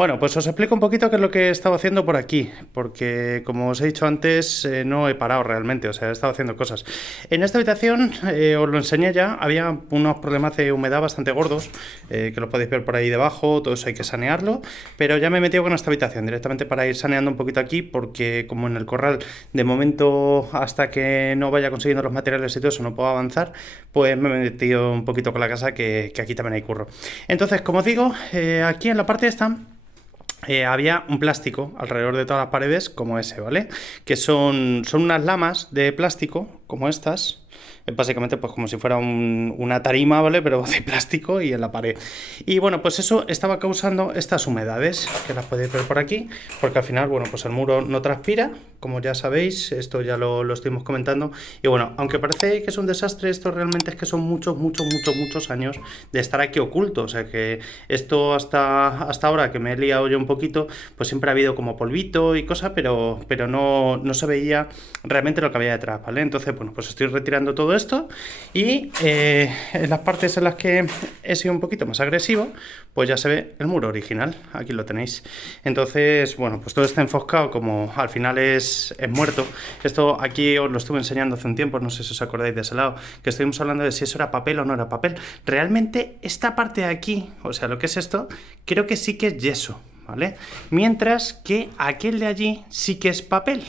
Bueno, pues os explico un poquito qué es lo que he estado haciendo por aquí, porque como os he dicho antes, no he parado realmente, o sea, he estado haciendo cosas. En esta habitación, os lo enseñé ya, había unos problemas de humedad bastante gordos, que los podéis ver por ahí debajo, todo eso hay que sanearlo, pero ya me he metido con esta habitación directamente para ir saneando un poquito aquí, porque como en el corral, de momento, hasta que no vaya consiguiendo los materiales y todo eso, no puedo avanzar, pues me he metido un poquito con la casa, que aquí también hay curro. Entonces, como os digo, aquí en la parte esta... había un plástico alrededor de todas las paredes como ese, ¿vale? Que son unas lamas de plástico como estas. Básicamente pues como si fuera una tarima, ¿vale? Pero de plástico y en la pared. Y bueno, pues eso estaba causando estas humedades, que las podéis ver por aquí, porque al final, bueno, pues el muro no transpira, como ya sabéis, esto ya lo estuvimos comentando. Y bueno, aunque parece que es un desastre, esto realmente es que son muchos años de estar aquí oculto. O sea que esto hasta ahora que me he liado yo un poquito, pues siempre ha habido como polvito y cosas, pero no se veía realmente lo que había detrás, ¿vale? Entonces, bueno, pues estoy retirando todo esto y en las partes en las que he sido un poquito más agresivo, pues ya se ve el muro original, aquí lo tenéis. Entonces, bueno, pues todo está enfoscado, como al final es muerto. Esto aquí os lo estuve enseñando hace un tiempo, no sé si os acordáis de ese lado, que estuvimos hablando de si eso era papel o no era papel. Realmente esta parte de aquí, o sea, lo que es esto, creo que sí que es yeso, ¿vale? Mientras que aquel de allí sí que es papel,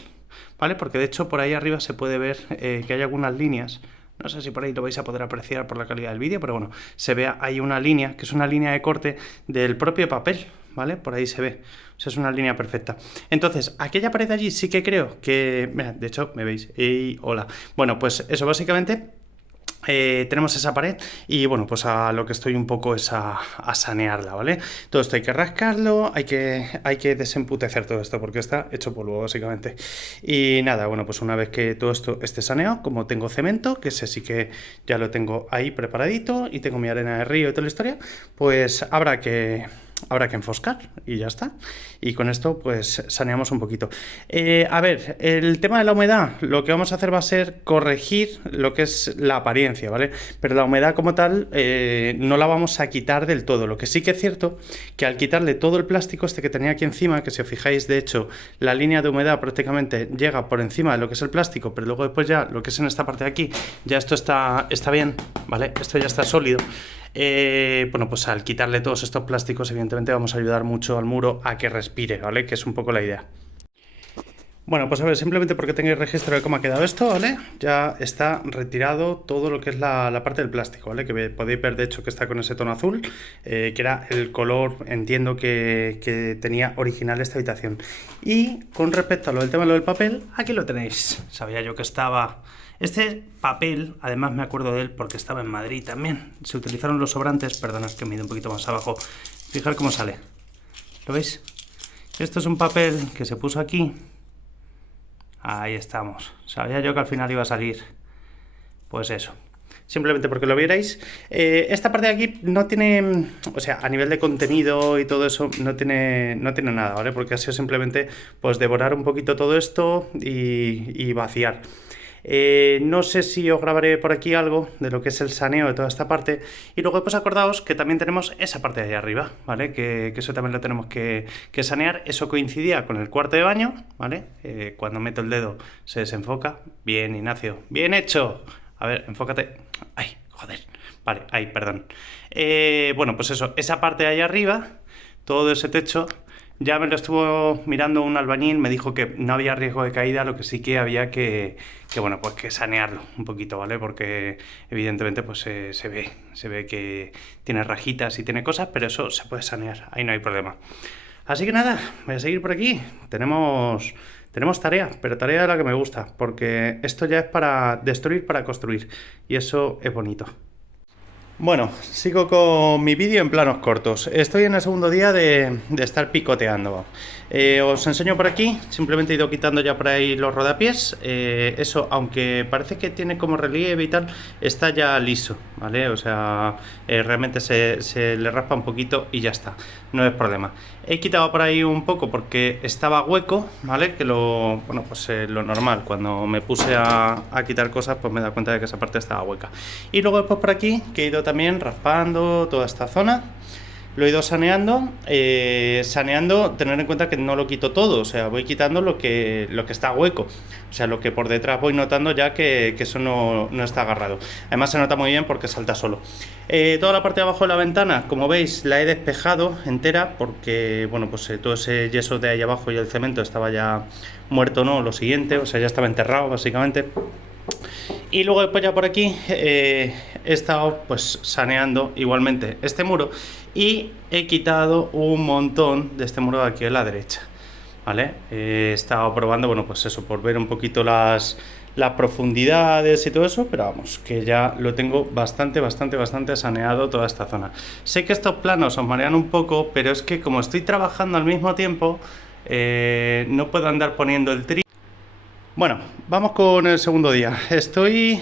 ¿vale? Porque de hecho por ahí arriba se puede ver que hay algunas líneas. No sé si por ahí lo vais a poder apreciar por la calidad del vídeo, pero bueno, se ve ahí una línea, que es una línea de corte del propio papel, ¿vale? Por ahí se ve, o sea, es una línea perfecta. Entonces, aquella pared de allí sí que creo que... Mira, de hecho, me veis, ¡ey, hola! Bueno, pues eso básicamente... tenemos esa pared y bueno, pues a lo que estoy un poco es a sanearla, ¿vale? Todo esto hay que rascarlo, hay que desemputecer todo esto porque está hecho polvo básicamente. Y nada, bueno, pues una vez que todo esto esté saneado, como tengo cemento, que ese sí que ya lo tengo ahí preparadito y tengo mi arena de río y toda la historia, pues habrá que enfoscar y ya está. Y con esto pues saneamos un poquito. A ver, el tema de la humedad, lo que vamos a hacer va a ser corregir lo que es la apariencia, ¿vale? Pero la humedad como tal no la vamos a quitar del todo. Lo que sí que es cierto que al quitarle todo el plástico este que tenía aquí encima, que si os fijáis, de hecho, la línea de humedad prácticamente llega por encima de lo que es el plástico, pero luego después ya lo que es en esta parte de aquí, ya esto está bien, ¿vale? Esto ya está sólido. Bueno, pues al quitarle todos estos plásticos, evidentemente vamos a ayudar mucho al muro a que respire, ¿vale? Que es un poco la idea. Bueno, pues a ver, simplemente porque tengáis registro de cómo ha quedado esto, ¿vale? Ya está retirado todo lo que es la parte del plástico, ¿vale? Que podéis ver, de hecho, que está con ese tono azul, que era el color, entiendo, que tenía original esta habitación. Y con respecto a lo del tema de lo del papel, aquí lo tenéis. Sabía yo que estaba... Este papel, además me acuerdo de él porque estaba en Madrid también. Se utilizaron los sobrantes, perdonad que me he ido un poquito más abajo. Fijaros cómo sale. ¿Lo veis? Esto es un papel que se puso aquí. Ahí estamos. Sabía yo que al final iba a salir. Pues eso. Simplemente porque lo vierais. Esta parte de aquí no tiene... O sea, a nivel de contenido y todo eso, no tiene nada, ¿vale? Porque ha sido simplemente, pues, devorar un poquito todo esto y vaciar. No sé si os grabaré por aquí algo de lo que es el saneo de toda esta parte. Y luego pues acordaos que también tenemos esa parte de ahí arriba, ¿vale? Que eso también lo tenemos que sanear. Eso coincidía con el cuarto de baño, ¿vale? Cuando meto el dedo se desenfoca. Bien, Ignacio, bien hecho. A ver, enfócate. Ay, joder. Vale, ahí, perdón. Bueno, pues eso, esa parte de ahí arriba, todo ese techo... Ya me lo estuvo mirando un albañil, me dijo que no había riesgo de caída, lo que sí que había que bueno, pues que sanearlo un poquito, ¿vale? Porque evidentemente pues se ve que tiene rajitas y tiene cosas, pero eso se puede sanear, ahí no hay problema. Así que nada, voy a seguir por aquí. Tenemos tarea, pero tarea de la que me gusta, porque esto ya es para destruir, para construir, y eso es bonito. Bueno, sigo con mi vídeo en planos cortos. Estoy en el segundo día de estar picoteando. Os enseño por aquí, simplemente he ido quitando ya por ahí los rodapiés. Eso, aunque parece que tiene como relieve y tal, está ya liso, ¿vale? O sea, realmente se le raspa un poquito y ya está, no es problema. He quitado por ahí un poco porque estaba hueco, ¿vale? Que bueno, pues lo normal, cuando me puse a quitar cosas, pues me he dado cuenta de que esa parte estaba hueca. Y luego después por aquí, que he ido también raspando toda esta zona. lo he ido saneando. Saneando, tener en cuenta que no lo quito todo, o sea, voy quitando lo que está hueco, o sea, lo que por detrás voy notando ya que eso no está agarrado. Además se nota muy bien porque salta solo. Toda la parte de abajo de la ventana, como veis, la he despejado entera porque, bueno, pues todo ese yeso de ahí abajo y el cemento estaba ya muerto, ¿no? Lo siguiente, o sea, ya estaba enterrado básicamente. Y luego después ya por aquí he estado pues saneando igualmente este muro y he quitado un montón de este muro de aquí a la derecha, ¿vale? He estado probando, bueno, pues eso, por ver un poquito las profundidades y todo eso, pero vamos, que ya lo tengo bastante saneado toda esta zona. Sé que estos planos os marean un poco, pero es que como estoy trabajando al mismo tiempo, no puedo andar poniendo el tri. Bueno, vamos con el segundo día. Estoy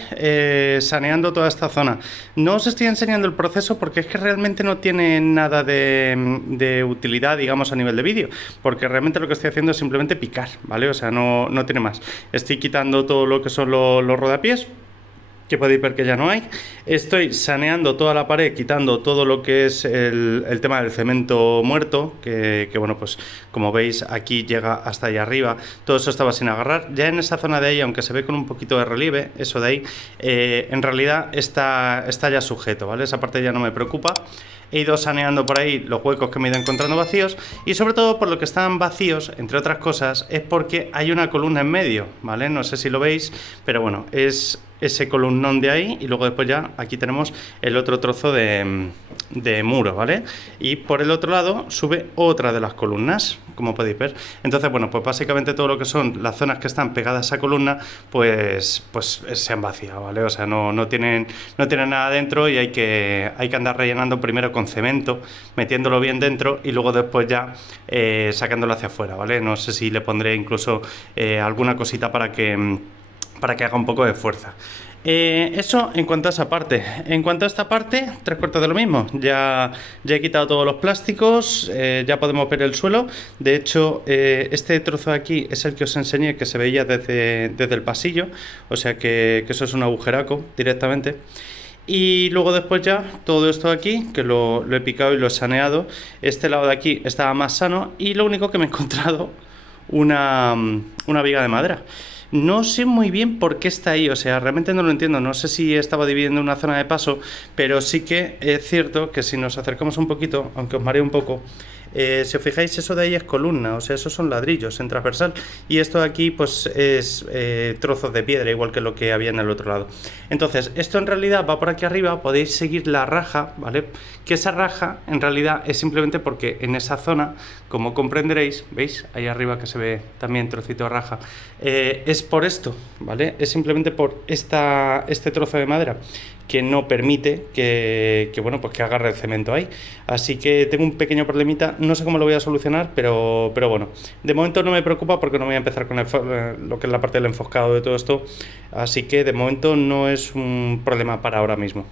saneando toda esta zona. No os estoy enseñando el proceso porque es que realmente no tiene nada de utilidad, digamos, a nivel de vídeo, porque realmente lo que estoy haciendo es simplemente picar, ¿vale? O sea, no tiene más. Estoy quitando todo lo que son los rodapiés, que podéis ver que ya no hay. Estoy saneando toda la pared, quitando todo lo que es el tema del cemento muerto, que bueno, pues como veis aquí llega hasta ahí arriba, todo eso estaba sin agarrar. Ya en esa zona de ahí, aunque se ve con un poquito de relieve, eso de ahí, en realidad está ya sujeto, ¿vale? Esa parte ya no me preocupa. He ido saneando por ahí los huecos que me he ido encontrando vacíos, y sobre todo por lo que están vacíos, entre otras cosas, es porque hay una columna en medio, ¿vale? No sé si lo veis, pero bueno, es ese columnón de ahí, y luego después ya aquí tenemos el otro trozo de muro, ¿vale? Y por el otro lado sube otra de las columnas, como podéis ver. Entonces, bueno, pues básicamente todo lo que son las zonas que están pegadas a esa columna, pues se han vaciado, ¿vale? O sea, no tienen nada dentro, y hay que andar rellenando primero con cemento, metiéndolo bien dentro y luego después ya sacándolo hacia afuera, ¿vale? No sé si le pondré incluso alguna cosita para que haga un poco de fuerza. Eso en cuanto a esa parte. En cuanto a esta parte, 3/4 de lo mismo. Ya he quitado todos los plásticos, ya podemos ver el suelo. De hecho, este trozo de aquí es el que os enseñé, que se veía desde el pasillo, o sea que eso es un agujeraco directamente. Y luego después ya todo esto de aquí, que lo he picado y lo he saneado. Este lado de aquí estaba más sano, y lo único que me he encontrado una viga de madera. No sé muy bien por qué está ahí, o sea, realmente no lo entiendo. No sé si estaba dividiendo una zona de paso, pero sí que es cierto que si nos acercamos un poquito, aunque os maree un poco, si os fijáis, eso de ahí es columna, o sea, esos son ladrillos en transversal, y esto de aquí pues es trozos de piedra, igual que lo que había en el otro lado. Entonces, esto en realidad va por aquí arriba, podéis seguir la raja, ¿vale? Que esa raja en realidad es simplemente porque en esa zona, como comprenderéis, ¿veis? Ahí arriba que se ve también trocito de raja, es por esto, ¿vale? Es simplemente por este trozo de madera que no permite que bueno, pues que agarre el cemento ahí. Así que tengo un pequeño problemita, no sé cómo lo voy a solucionar, pero bueno, de momento no me preocupa porque no voy a empezar con lo que es la parte del enfoscado de todo esto, así que de momento no es un problema para ahora mismo.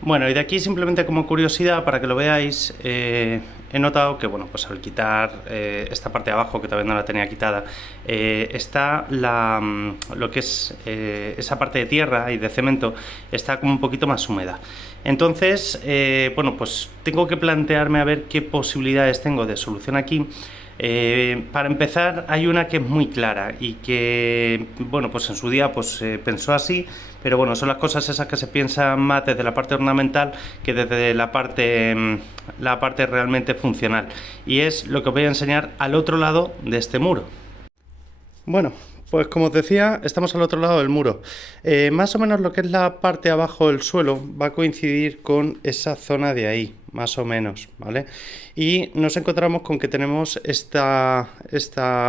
Bueno, y de aquí simplemente como curiosidad, para que lo veáis, he notado que, bueno, pues al quitar esta parte de abajo, que todavía no la tenía quitada, está lo que es esa parte de tierra y de cemento, está como un poquito más húmeda. Entonces, bueno, pues tengo que plantearme a ver qué posibilidades tengo de solución aquí. Para empezar, hay una que es muy clara y que, bueno, pues en su día pues pensó así, pero bueno, son las cosas esas que se piensan más desde la parte ornamental que desde la parte realmente funcional, y es lo que os voy a enseñar al otro lado de este muro. Bueno, pues como os decía, estamos al otro lado del muro. Más o menos lo que es la parte de abajo del suelo va a coincidir con esa zona de ahí, más o menos, ¿vale? Y nos encontramos con que tenemos esta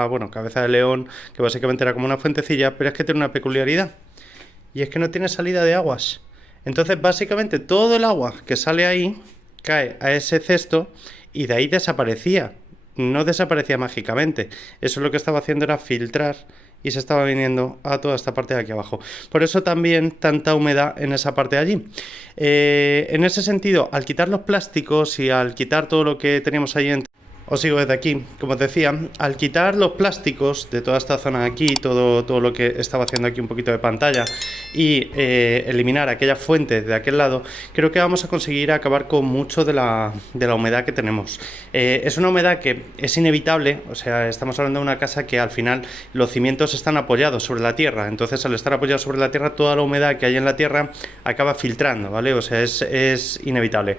bueno, cabeza de león, que básicamente era como una fuentecilla, pero es que tiene una peculiaridad, y es que no tiene salida de aguas. Entonces, básicamente, todo el agua que sale ahí cae a ese cesto y de ahí desaparecía. No desaparecía mágicamente. Eso lo que estaba haciendo era filtrar y se estaba viniendo a toda esta parte de aquí abajo. Por eso también tanta humedad en esa parte de allí. En ese sentido, al quitar los plásticos y al quitar todo lo que teníamos ahí os sigo desde aquí, como os decía, al quitar los plásticos de toda esta zona de aquí, todo lo que estaba haciendo aquí un poquito de pantalla, y eliminar aquellas fuentes de aquel lado, creo que vamos a conseguir acabar con mucho de la humedad que tenemos. Es una humedad que es inevitable, o sea, estamos hablando de una casa que al final los cimientos están apoyados sobre la tierra, entonces al estar apoyados sobre la tierra, toda la humedad que hay en la tierra acaba filtrando, ¿vale? O sea, es inevitable.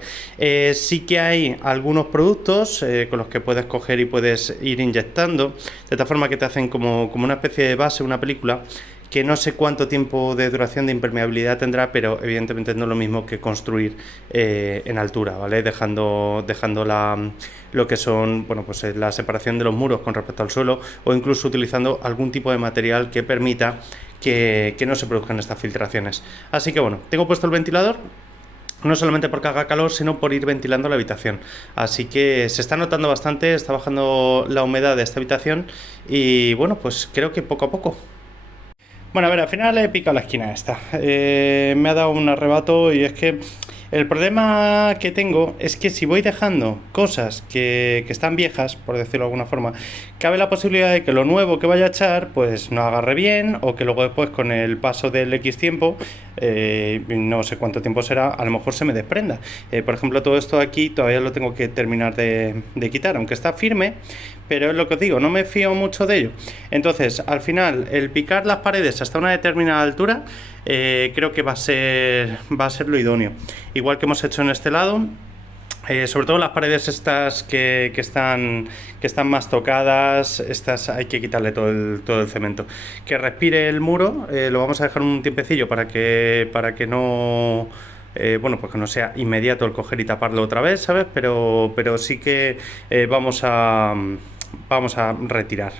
Sí que hay algunos productos con los que puedes coger y puedes ir inyectando, de tal forma que te hacen como una especie de base, una película, que no sé cuánto tiempo de duración de impermeabilidad tendrá, pero evidentemente no es lo mismo que construir en altura, ¿vale? Dejando lo que son, bueno, pues la separación de los muros con respecto al suelo, o incluso utilizando algún tipo de material que permita que no se produzcan estas filtraciones. Así que bueno, tengo puesto el ventilador, no solamente porque haga calor, sino por ir ventilando la habitación. Así que se está notando bastante, está bajando la humedad de esta habitación y bueno, pues creo que poco a poco. Bueno, a ver, al final he picado la esquina esta. Me ha dado un arrebato y es que el problema que tengo es que si voy dejando cosas que están viejas, por decirlo de alguna forma, cabe la posibilidad de que lo nuevo que vaya a echar pues no agarre bien, o que luego después con el paso del X tiempo, no sé cuánto tiempo será, a lo mejor se me desprenda. Por ejemplo, todo esto de aquí todavía lo tengo que terminar de quitar, aunque está firme, pero es lo que os digo, no me fío mucho de ello. Entonces, al final, el picar las paredes hasta una determinada altura, creo que va a ser lo idóneo. Igual que hemos hecho en este lado, sobre todo las paredes estas que están más tocadas, estas hay que quitarle todo el cemento. Que respire el muro, lo vamos a dejar un tiempecillo para que no... bueno, pues que no sea inmediato el coger y taparlo otra vez, ¿sabes? Pero sí que vamos a retirar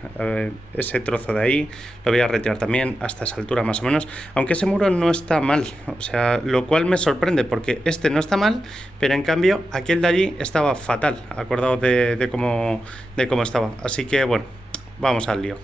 ese trozo de ahí, lo voy a retirar también hasta esa altura más o menos, aunque ese muro no está mal, o sea, lo cual me sorprende porque este no está mal, pero en cambio aquel de allí estaba fatal, acordaos de cómo estaba, así que bueno, vamos al lío.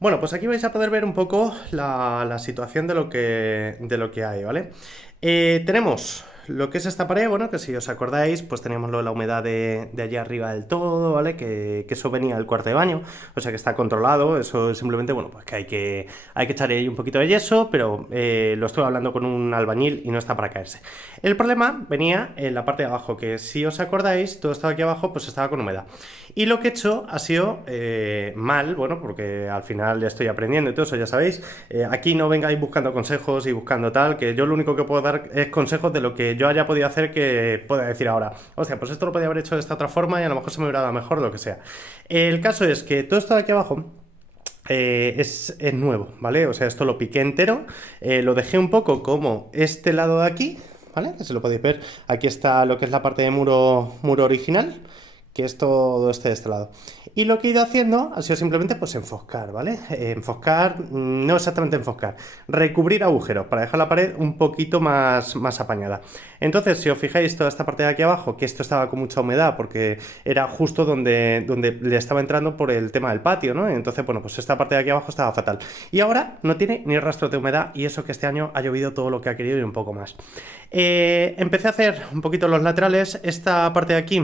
Bueno, pues aquí vais a poder ver un poco la situación de lo que hay, ¿vale? Tenemos lo que es esta pared, bueno, que si os acordáis, pues teníamos lo de la humedad de allí arriba del todo, ¿vale? Que eso venía del cuarto de baño, o sea que está controlado, eso es simplemente, bueno, pues que hay que echarle ahí un poquito de yeso, pero lo estoy hablando con un albañil y no está para caerse. El problema venía en la parte de abajo, que si os acordáis, todo estaba aquí abajo, pues estaba con humedad. Y lo que he hecho ha sido mal, bueno, porque al final ya estoy aprendiendo y todo eso, ya sabéis. Aquí no vengáis buscando consejos y buscando tal, que yo lo único que puedo dar es consejos de lo que yo haya podido hacer que pueda decir ahora. Hostia, pues esto lo podía haber hecho de esta otra forma y a lo mejor se me hubiera dado mejor, lo que sea. El caso es que todo esto de aquí abajo es nuevo, ¿vale? O sea, esto lo piqué entero, lo dejé un poco como este lado de aquí, ¿vale? Que se lo podéis ver. Aquí está lo que es la parte de muro original, que es todo de este lado. Y lo que he ido haciendo ha sido simplemente pues enfoscar, ¿vale? Enfoscar, no exactamente enfoscar, recubrir agujeros para dejar la pared un poquito más apañada. Entonces, si os fijáis, toda esta parte de aquí abajo, que esto estaba con mucha humedad porque era justo donde le estaba entrando por el tema del patio, ¿no? Entonces, bueno, pues esta parte de aquí abajo estaba fatal. Y ahora no tiene ni rastro de humedad, y eso que este año ha llovido todo lo que ha querido y un poco más. Empecé a hacer un poquito los laterales. Esta parte de aquí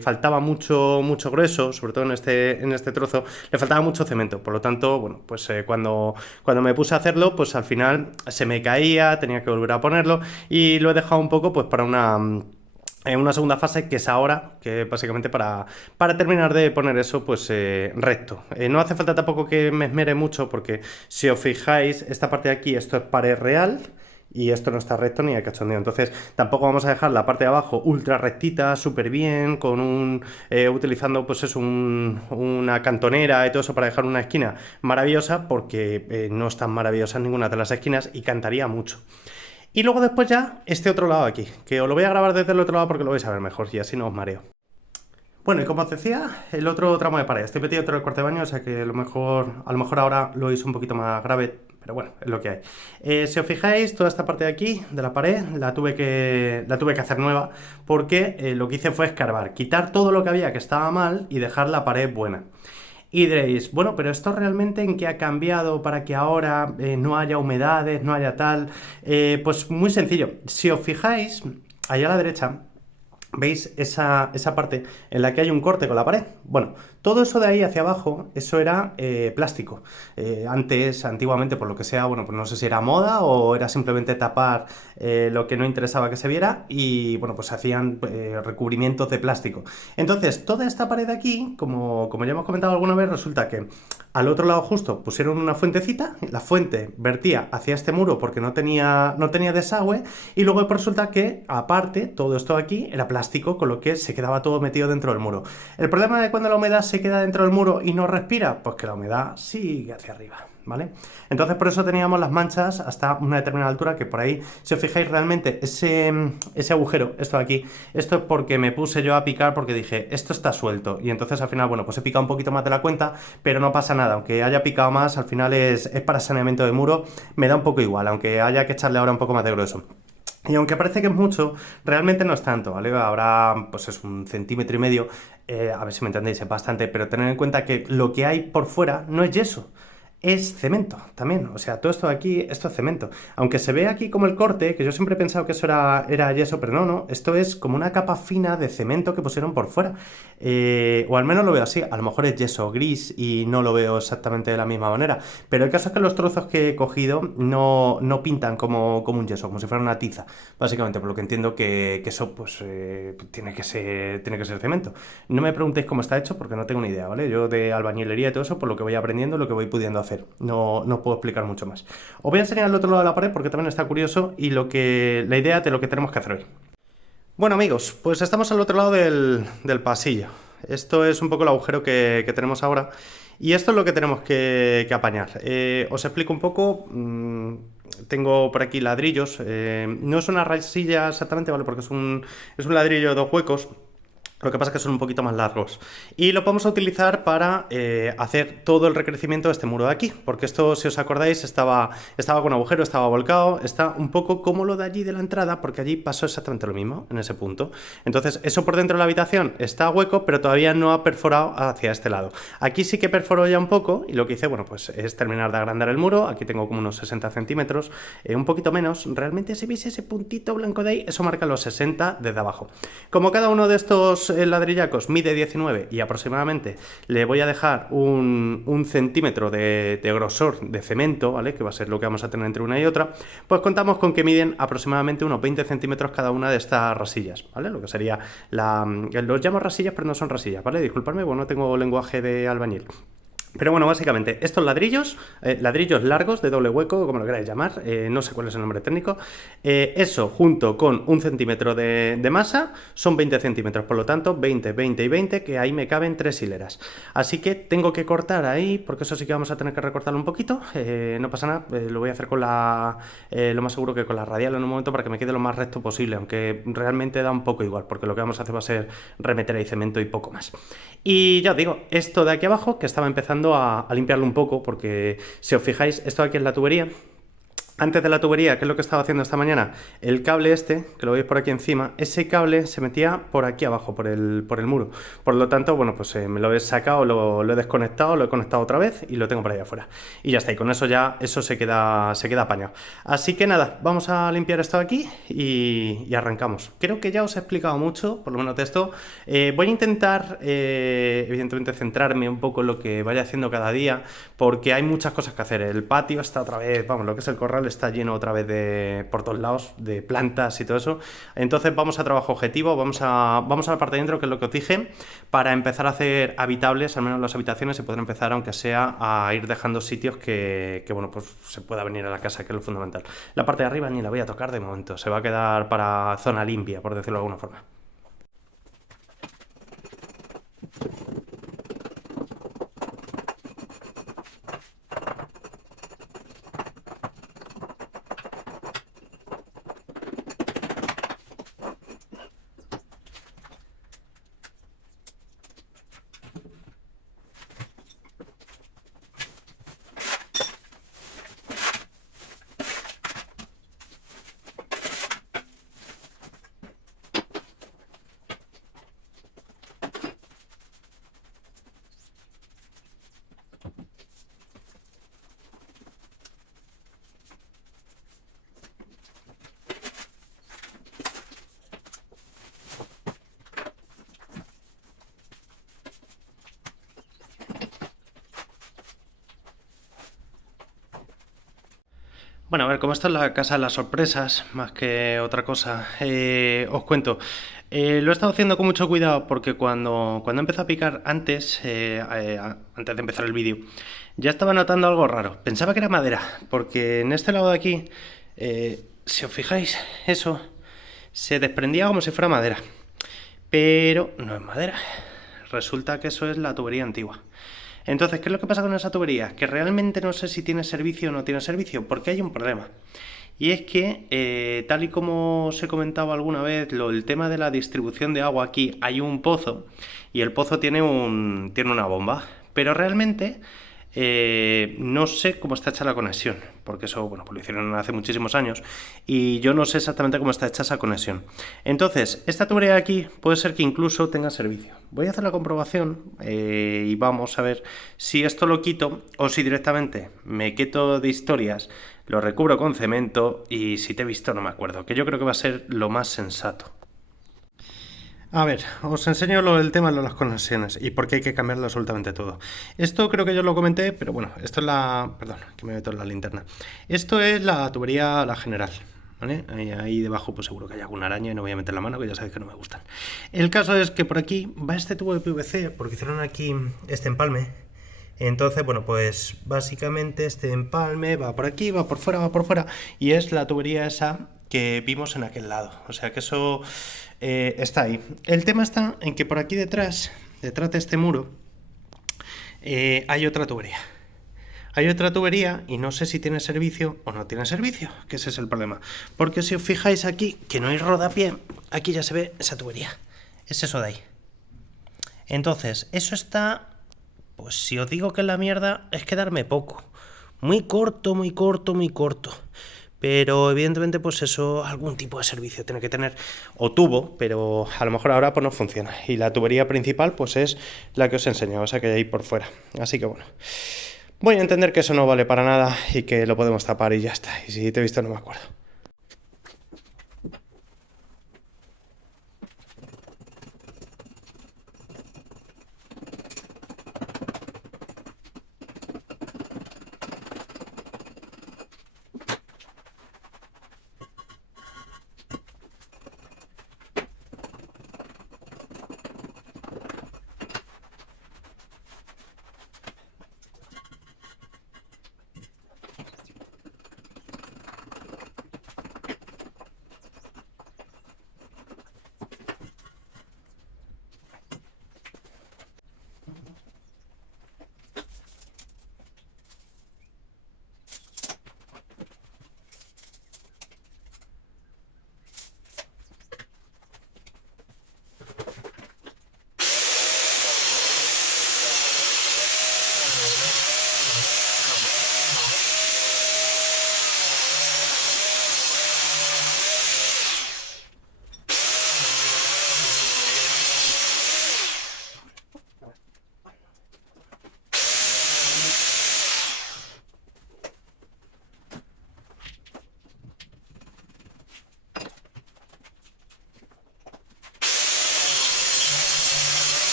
faltaba mucho grueso, sobre todo en este trozo, le faltaba mucho cemento. Por lo tanto, bueno, pues cuando me puse a hacerlo, pues al final se me caía, tenía que volver a ponerlo y lo he dejado un poco pues para en una segunda fase, que es ahora, que básicamente para terminar de poner eso pues recto. No hace falta tampoco que me esmere mucho, porque si os fijáis, esta parte de aquí, esto es pared real y esto no está recto ni de cachondeo. Entonces tampoco vamos a dejar la parte de abajo ultra rectita, súper bien, con utilizando pues es una cantonera y todo eso para dejar una esquina maravillosa, porque no están maravillosas ninguna de las esquinas y cantaría mucho. Y luego después ya este otro lado aquí, que os lo voy a grabar desde el otro lado porque lo vais a ver mejor y así no os mareo. Bueno, y como os decía, el otro tramo de pared. Estoy metido dentro del cuarto de baño, o sea que a lo mejor ahora lo hice un poquito más grave, pero bueno, es lo que hay. Si os fijáis, toda esta parte de aquí, de la pared, la tuve que hacer nueva, porque lo que hice fue escarbar, quitar todo lo que había que estaba mal y dejar la pared buena. Y diréis, bueno, pero esto realmente en qué ha cambiado para que ahora no haya humedades, no haya tal. Pues muy sencillo. Si os fijáis, allá a la derecha, ¿veis esa parte en la que hay un corte con la pared? Bueno, todo eso de ahí hacia abajo, eso era plástico. Antiguamente, por lo que sea, bueno, pues no sé si era moda o era simplemente tapar lo que no interesaba que se viera y, bueno, pues se hacían recubrimientos de plástico. Entonces, toda esta pared de aquí, como ya hemos comentado alguna vez, resulta que al otro lado justo pusieron una fuentecita, la fuente vertía hacia este muro porque no tenía desagüe y luego pues resulta que aparte todo esto aquí era plástico, con lo que se quedaba todo metido dentro del muro. El problema de cuando la humedad se queda dentro del muro y no respira, pues que la humedad sigue hacia arriba, ¿vale? Entonces por eso teníamos las manchas hasta una determinada altura, que por ahí, si os fijáis realmente, ese agujero, esto de aquí, esto es porque me puse yo a picar porque dije, esto está suelto, y entonces al final, bueno, pues he picado un poquito más de la cuenta, pero no pasa nada, aunque haya picado más, al final es para saneamiento de muro, me da un poco igual, aunque haya que echarle ahora un poco más de grueso. Y aunque parece que es mucho, realmente no es tanto, ¿vale? Habrá, pues es 1,5 cm, a ver si me entendéis, es bastante, pero tened en cuenta que lo que hay por fuera no es yeso, es cemento también. O sea, todo esto de aquí, esto es cemento. Aunque se ve aquí como el corte, que yo siempre he pensado que eso era yeso, pero no, esto es como una capa fina de cemento que pusieron por fuera. O al menos lo veo así, a lo mejor es yeso gris y no lo veo exactamente de la misma manera. Pero el caso es que los trozos que he cogido no pintan como un yeso, como si fuera una tiza. Básicamente, por lo que entiendo que eso pues tiene que ser cemento. No me preguntéis cómo está hecho porque no tengo ni idea, ¿vale? Yo de albañilería y todo eso, por lo que voy aprendiendo, lo que voy pudiendo hacer. No puedo explicar mucho más. Os voy a enseñar el otro lado de la pared porque también está curioso y la idea de lo que tenemos que hacer hoy. Bueno amigos, pues estamos al otro lado del pasillo. Esto es un poco el agujero que tenemos ahora y esto es lo que tenemos que apañar. Os explico un poco. Tengo por aquí ladrillos. No es una rasilla exactamente, ¿vale? Porque es un ladrillo de 2 huecos. Lo que pasa es que son un poquito más largos. Y lo vamos a utilizar para hacer todo el recrecimiento de este muro de aquí. Porque esto, si os acordáis, estaba con agujero, estaba volcado. Está un poco como lo de allí de la entrada, porque allí pasó exactamente lo mismo, en ese punto. Entonces, eso por dentro de la habitación está hueco, pero todavía no ha perforado hacia este lado. Aquí sí que perforó ya un poco. Y lo que hice, bueno, pues es terminar de agrandar el muro. Aquí tengo como unos 60 centímetros. Un poquito menos. Realmente, si veis ese puntito blanco de ahí, eso marca los 60 desde abajo. Como cada uno de estos ladrillacos mide 19 y aproximadamente le voy a dejar un centímetro de grosor de cemento, ¿vale? Que va a ser lo que vamos a tener entre una y otra, pues contamos con que miden aproximadamente unos 20 centímetros cada una de estas rasillas, ¿vale? Lo que sería los llamo rasillas, pero no son rasillas, ¿vale? Disculpadme, bueno, no tengo lenguaje de albañil. Pero bueno, básicamente, estos ladrillos largos de doble hueco, como lo queráis llamar, no sé cuál es el nombre técnico, eso junto con 1 centímetro de masa son 20 centímetros, por lo tanto 20, 20 y 20, que ahí me caben 3 hileras. Así que tengo que cortar ahí, porque eso sí que vamos a tener que recortarlo un poquito, no pasa nada, lo voy a hacer lo más seguro que con la radial en un momento para que me quede lo más recto posible, aunque realmente da un poco igual, porque lo que vamos a hacer va a ser remeter ahí cemento y poco más. Y ya os digo, esto de aquí abajo, que estaba empezando a limpiarlo un poco, porque si os fijáis, esto de aquí es la tubería. Antes de la tubería, ¿qué es lo que estaba haciendo esta mañana? El cable este, que lo veis por aquí encima, ese cable se metía por aquí abajo, por el muro. Por lo tanto, bueno, pues me lo he sacado, lo he desconectado, lo he conectado otra vez y lo tengo por ahí afuera. Y ya está, y con eso ya eso se queda apañado. Así que nada, vamos a limpiar esto de aquí y arrancamos. Creo que ya os he explicado mucho, por lo menos de esto. Voy a intentar, evidentemente, centrarme un poco en lo que vaya haciendo cada día, porque hay muchas cosas que hacer. El patio está otra vez, vamos, lo que es el corral está lleno otra vez por todos lados de plantas y todo eso. Entonces vamos a trabajo objetivo, vamos a la parte de dentro, que es lo que os dije, para empezar a hacer habitables, al menos las habitaciones, y poder empezar, aunque sea, a ir dejando sitios que bueno, pues se pueda venir a la casa, que es lo fundamental. La parte de arriba ni la voy a tocar de momento, se va a quedar para zona limpia, por decirlo de alguna forma. Bueno, a ver, como esto es la casa de las sorpresas, más que otra cosa, os cuento. Lo he estado haciendo con mucho cuidado porque cuando empezó a picar antes de empezar el vídeo, ya estaba notando algo raro. Pensaba que era madera, porque en este lado de aquí, si os fijáis, eso se desprendía como si fuera madera. Pero no es madera. Resulta que eso es la tubería antigua. Entonces, ¿qué es lo que pasa con esa tubería? Que realmente no sé si tiene servicio o no tiene servicio, porque hay un problema. Y es que, tal y como os he comentado alguna vez, el tema de la distribución de agua aquí, hay un pozo y el pozo tiene una bomba. Pero realmente no sé cómo está hecha la conexión, porque eso, bueno, pues lo hicieron hace muchísimos años y yo no sé exactamente cómo está hecha esa conexión. Entonces, esta tubería de aquí puede ser que incluso tenga servicio. Voy a hacer la comprobación y vamos a ver si esto lo quito o si directamente me quito de historias, lo recubro con cemento y si te he visto no me acuerdo, que yo creo que va a ser lo más sensato. A ver, os enseño el tema de las conexiones y por qué hay que cambiarlo absolutamente todo. Esto creo que yo lo comenté, pero bueno, esto es la... Perdón, que me meto en la linterna. Esto es la tubería, la general, ¿vale? Ahí debajo pues seguro que hay alguna araña y no voy a meter la mano, que ya sabéis que no me gustan. El caso es que por aquí va este tubo de PVC, porque hicieron aquí este empalme. Entonces, bueno, pues básicamente este empalme va por aquí, va por fuera, y es la tubería esa que vimos en aquel lado. O sea que eso está ahí. El tema está en que por aquí detrás de este muro, hay otra tubería. Hay otra tubería y no sé si tiene servicio o no tiene servicio, que ese es el problema. Porque si os fijáis aquí, que no hay rodapié, aquí ya se ve esa tubería. Es eso de ahí. Entonces, eso está... Pues si os digo que es la mierda, es quedarme poco. Muy corto, muy corto, muy corto. Pero evidentemente pues eso, algún tipo de servicio tiene que tener. O tubo, pero a lo mejor ahora pues no funciona. Y la tubería principal pues es la que os he enseñado, o sea que hay ahí por fuera. Así que bueno, voy a entender que eso no vale para nada y que lo podemos tapar y ya está. Y si te he visto no me acuerdo.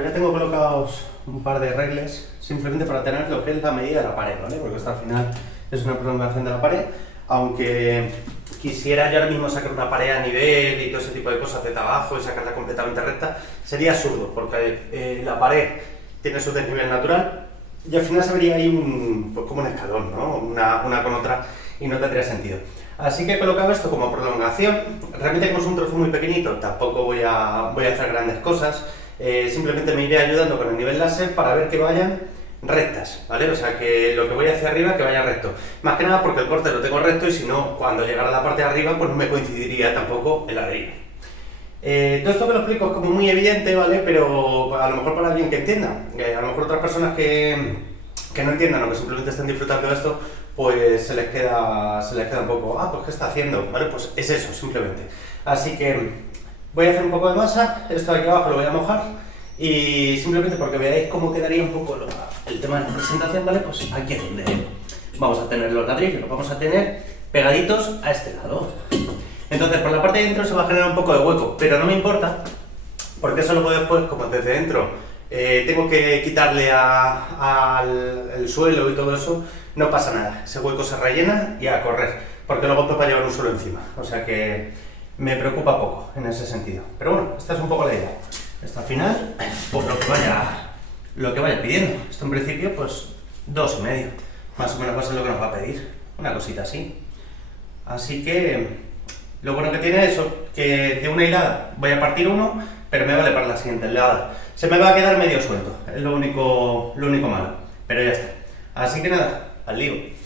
pues ya tengo colocados un par de regles simplemente para tener lo que es la medida de la pared, ¿vale? Porque esto al final es una prolongación de la pared, aunque quisiera yo ahora mismo sacar una pared a nivel y todo ese tipo de cosas de abajo y sacarla completamente recta, sería absurdo, porque la pared tiene su desnivel natural y al final se vería ahí pues como un escalón, ¿no? Una con otra y no tendría sentido. Así que he colocado esto como prolongación. Realmente como es un trozo muy pequeñito, tampoco voy a hacer grandes cosas. Simplemente me iré ayudando con el nivel láser para ver que vayan rectas, ¿vale? O sea, que lo que voy hacia arriba que vaya recto. Más que nada porque el corte lo tengo recto y si no, cuando llegara a la parte de arriba, pues no me coincidiría tampoco el ladrillo. Todo esto que lo explico es como muy evidente, ¿vale? Pero a lo mejor para alguien que entienda. A lo mejor otras personas que no entiendan o que simplemente estén disfrutando de esto, pues se les queda un poco, pues ¿qué está haciendo? ¿Vale? Pues es eso, simplemente. Así que voy a hacer un poco de masa, esto de aquí abajo lo voy a mojar y simplemente porque veáis cómo quedaría un poco el tema de la presentación, ¿vale? Pues aquí es donde vamos a tener los ladrillos, los vamos a tener pegaditos a este lado. Entonces por la parte de dentro se va a generar un poco de hueco, pero no me importa, porque eso luego después, como desde dentro tengo que quitarle al suelo y todo eso, no pasa nada, ese hueco se rellena y a correr, porque luego toca llevar un suelo encima, o sea que me preocupa poco en ese sentido. Pero bueno, esta es un poco la idea. Esto al final, pues lo que vaya pidiendo. Esto en principio, pues 2,5, más o menos va a ser lo que nos va a pedir, una cosita así. Así que lo bueno que tiene es eso, que de una hilada voy a partir uno, pero me vale para la siguiente hilada. Se me va a quedar medio suelto, es lo único malo, pero ya está. Así que nada, al lío.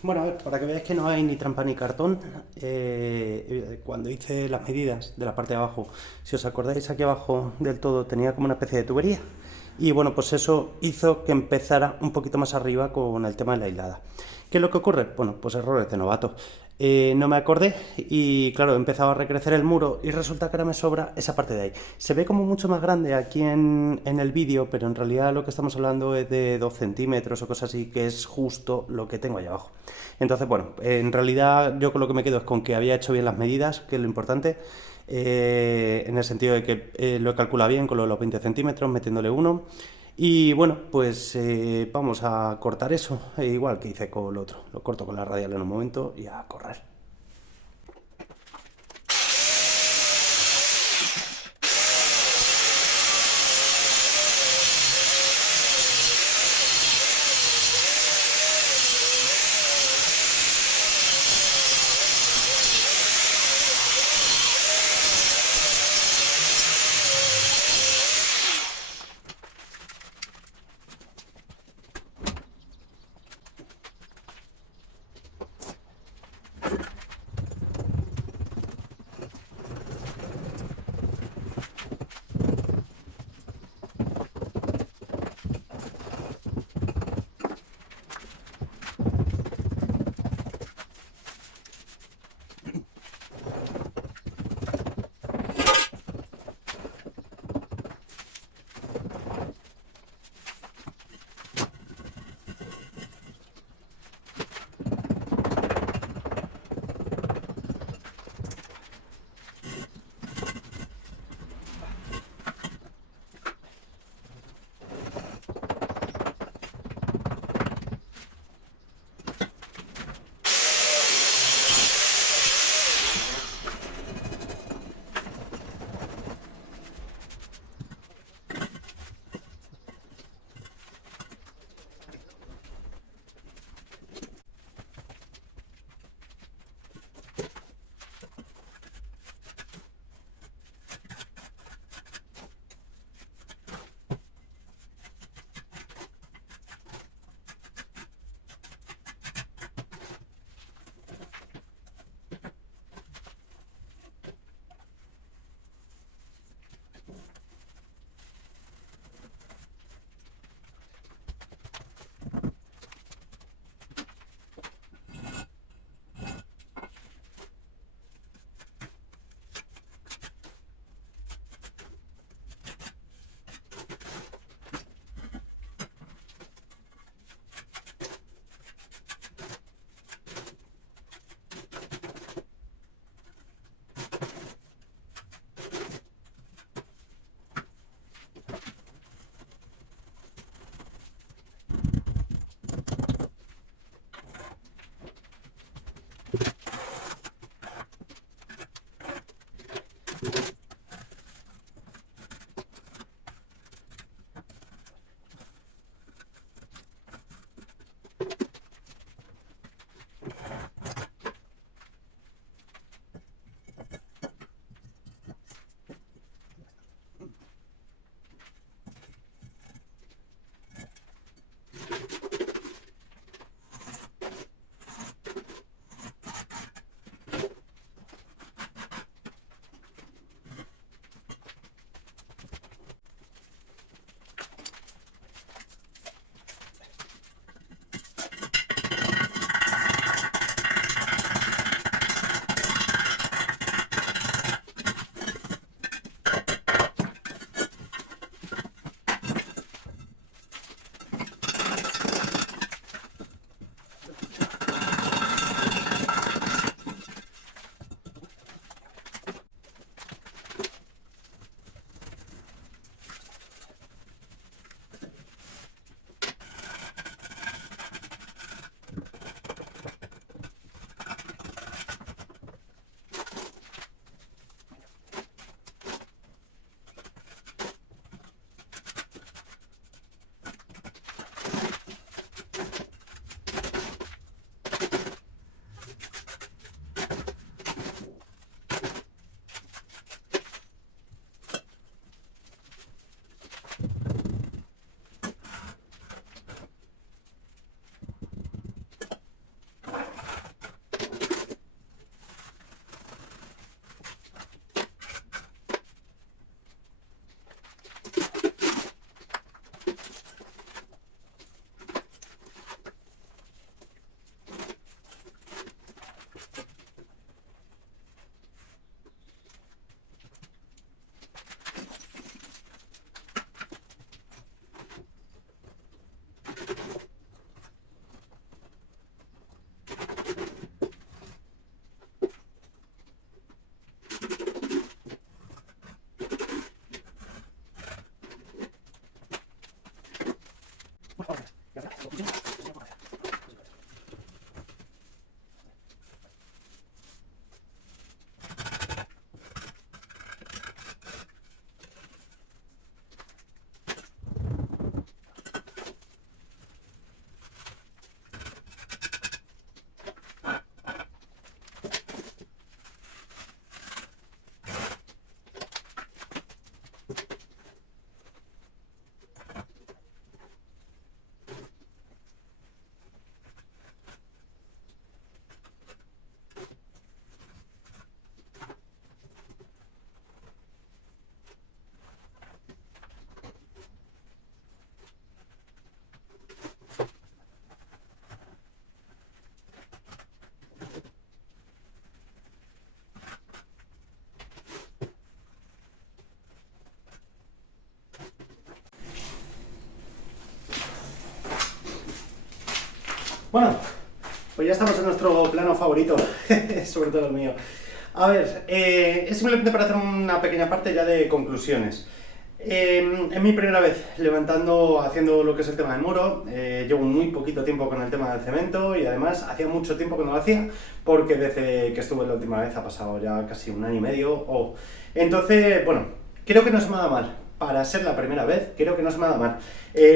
Bueno, a ver, para que veáis que no hay ni trampa ni cartón, cuando hice las medidas de la parte de abajo, si os acordáis, aquí abajo del todo tenía como una especie de tubería. Y bueno, pues eso hizo que empezara un poquito más arriba con el tema de la hilada. ¿Qué es lo que ocurre? Bueno, pues errores de novato. No me acordé y claro, he empezado a recrecer el muro y resulta que ahora me sobra esa parte de ahí. Se ve como mucho más grande aquí en el vídeo, pero en realidad lo que estamos hablando es de 2 centímetros o cosas así, que es justo lo que tengo ahí abajo. Entonces, bueno, en realidad yo con lo que me quedo es con que había hecho bien las medidas, que es lo importante, en el sentido de que lo he calculado bien con lo de los 20 centímetros, metiéndole uno. Y bueno, pues vamos a cortar eso, igual que hice con el otro. Lo corto con la radial en un momento y a correr. Bueno, pues ya estamos en nuestro plano favorito, sobre todo el mío. A ver, es simplemente para hacer una pequeña parte ya de conclusiones. Es mi primera vez haciendo lo que es el tema del muro. Llevo muy poquito tiempo con el tema del cemento y además hacía mucho tiempo que no lo hacía porque desde que estuve la última vez ha pasado ya casi 1 año y medio. Entonces, bueno, creo que no se me ha dado mal. Para ser la primera vez, creo que no se me ha dado mal.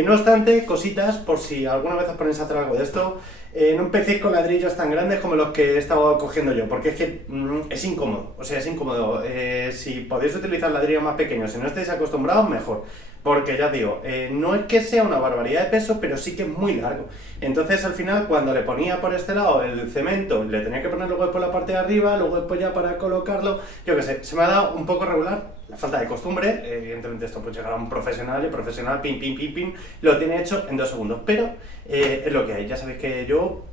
No obstante, cositas, por si alguna vez os ponéis a hacer algo de esto, no empecéis con ladrillos tan grandes como los que he estado cogiendo yo, porque es que es incómodo, o sea, es incómodo. Si podéis utilizar ladrillos más pequeños, si no estáis acostumbrados, mejor. Porque ya os digo, no es que sea una barbaridad de peso, pero sí que es muy largo. Entonces al final, cuando le ponía por este lado el cemento, le tenía que poner luego por la parte de arriba, luego después ya para colocarlo, yo qué sé, se me ha dado un poco regular, la falta de costumbre. Evidentemente esto pues llegará a un profesional, y el profesional pim pim pim pim, lo tiene hecho en 2 segundos, pero es lo que hay. Ya sabéis que yo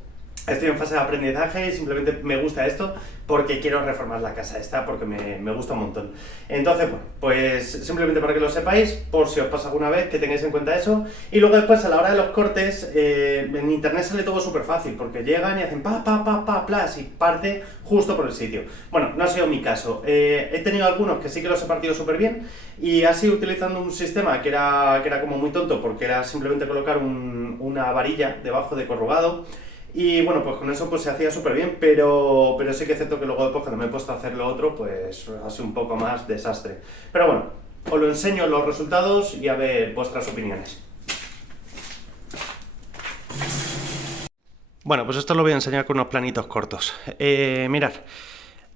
estoy en fase de aprendizaje y simplemente me gusta esto porque quiero reformar la casa esta, porque me gusta un montón. Entonces, bueno, pues simplemente para que lo sepáis, por si os pasa alguna vez, que tengáis en cuenta eso. Y luego después, a la hora de los cortes, en internet sale todo súper fácil, porque llegan y hacen plas, y parte justo por el sitio. Bueno, no ha sido mi caso. He tenido algunos que sí que los he partido súper bien, y así utilizando un sistema que era como muy tonto, porque era simplemente colocar una varilla debajo de corrugado. Y bueno, pues con eso pues se hacía súper bien, pero sí que es cierto que luego después cuando me he puesto a hacer lo otro, pues ha sido un poco más desastre. Pero bueno, os lo enseño los resultados y a ver vuestras opiniones. Bueno, pues esto lo voy a enseñar con unos planitos cortos. Mirad,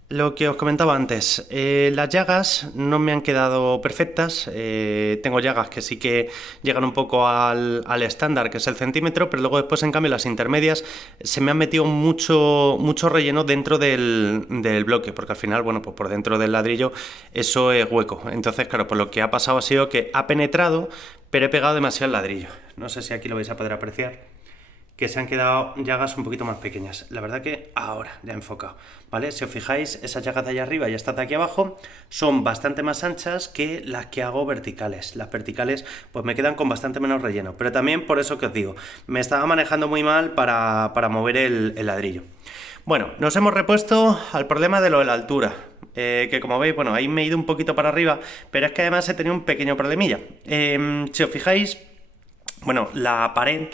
lo que os comentaba antes, las llagas no me han quedado perfectas. Tengo llagas que sí que llegan un poco al estándar, que es el centímetro, pero luego después, en cambio, las intermedias se me han metido mucho relleno dentro del bloque, porque al final, bueno, pues por dentro del ladrillo eso es hueco. Entonces, claro, pues lo que ha pasado ha sido que ha penetrado, pero he pegado demasiado el ladrillo. No sé si aquí lo vais a poder apreciar, que se han quedado llagas un poquito más pequeñas. La verdad que ahora ya he enfocado, ¿vale? Si os fijáis, esas llagas de allá arriba y estas de aquí abajo son bastante más anchas que las que hago verticales. Las verticales pues me quedan con bastante menos relleno, pero también por eso que os digo, me estaba manejando muy mal para mover el ladrillo. Bueno, nos hemos repuesto al problema de lo de la altura. Que como veis, bueno, ahí me he ido un poquito para arriba, pero es que además he tenido un pequeño problemilla. Si os fijáis, bueno, la pared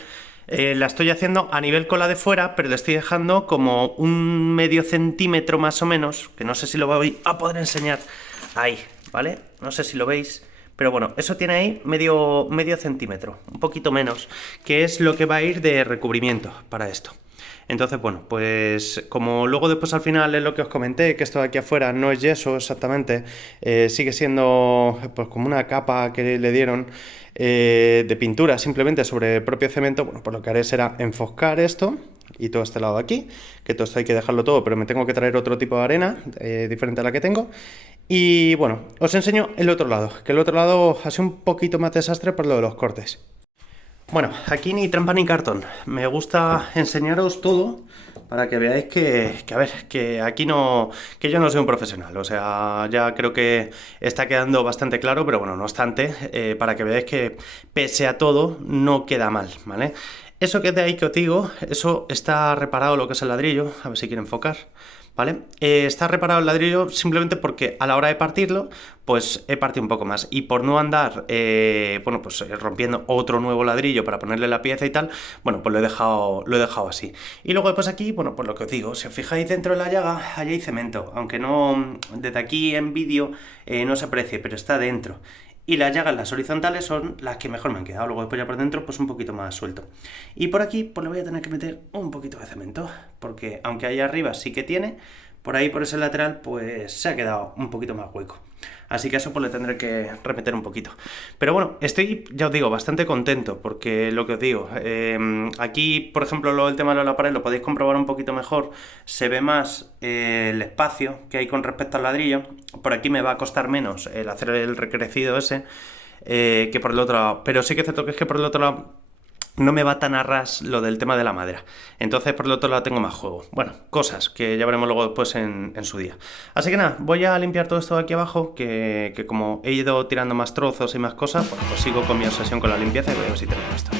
la estoy haciendo a nivel con la de fuera, pero le estoy dejando como un medio centímetro más o menos, que no sé si lo voy a poder enseñar ahí, ¿vale? No sé si lo veis, pero bueno, eso tiene ahí medio centímetro, un poquito menos, que es lo que va a ir de recubrimiento para esto. Entonces, bueno, pues como luego después al final es lo que os comenté, que esto de aquí afuera no es yeso exactamente, sigue siendo pues como una capa que le dieron de pintura simplemente sobre el propio cemento. Bueno, pues lo que haré será enfoscar esto y todo este lado de aquí, que todo esto hay que dejarlo todo, pero me tengo que traer otro tipo de arena diferente a la que tengo. Y bueno, os enseño el otro lado, que el otro lado ha sido un poquito más desastre por lo de los cortes. Bueno, aquí ni trampa ni cartón. Me gusta enseñaros todo para que veáis a ver, que aquí no, que yo no soy un profesional. O sea, ya creo que está quedando bastante claro, pero bueno, no obstante, para que veáis que pese a todo no queda mal, ¿vale? Eso que es de ahí que os digo, eso está reparado, lo que es el ladrillo. A ver si quiero enfocar, ¿vale? Está reparado el ladrillo simplemente porque a la hora de partirlo, pues he partido un poco más. Y por no andar, bueno, pues rompiendo otro nuevo ladrillo para ponerle la pieza y tal, bueno, pues lo he dejado así. Y luego después aquí, bueno, pues lo que os digo, si os fijáis dentro de la llaga, allí hay cemento. Aunque no, desde aquí en vídeo no se aprecie, pero está dentro. Y las llagas, las horizontales, son las que mejor me han quedado. Luego después ya por dentro, pues un poquito más suelto. Y por aquí, pues le voy a tener que meter un poquito de cemento, porque aunque ahí arriba sí que tiene, por ahí, por ese lateral, pues se ha quedado un poquito más hueco. Así que eso pues le tendré que remeter un poquito. Pero bueno, estoy, ya os digo, bastante contento, porque lo que os digo, aquí, por ejemplo, el tema de la pared lo podéis comprobar un poquito mejor. Se ve más el espacio que hay con respecto al ladrillo. Por aquí me va a costar menos el hacer el recrecido ese que por el otro lado. Pero sí que es cierto que es que por el otro lado no me va tan a ras lo del tema de la madera. Entonces por el otro lado tengo más juego. Bueno, cosas que ya veremos luego después en su día. Así que nada, voy a limpiar todo esto de aquí abajo, que como he ido tirando más trozos y más cosas, pues sigo con mi obsesión con la limpieza y voy a ver si termino esto.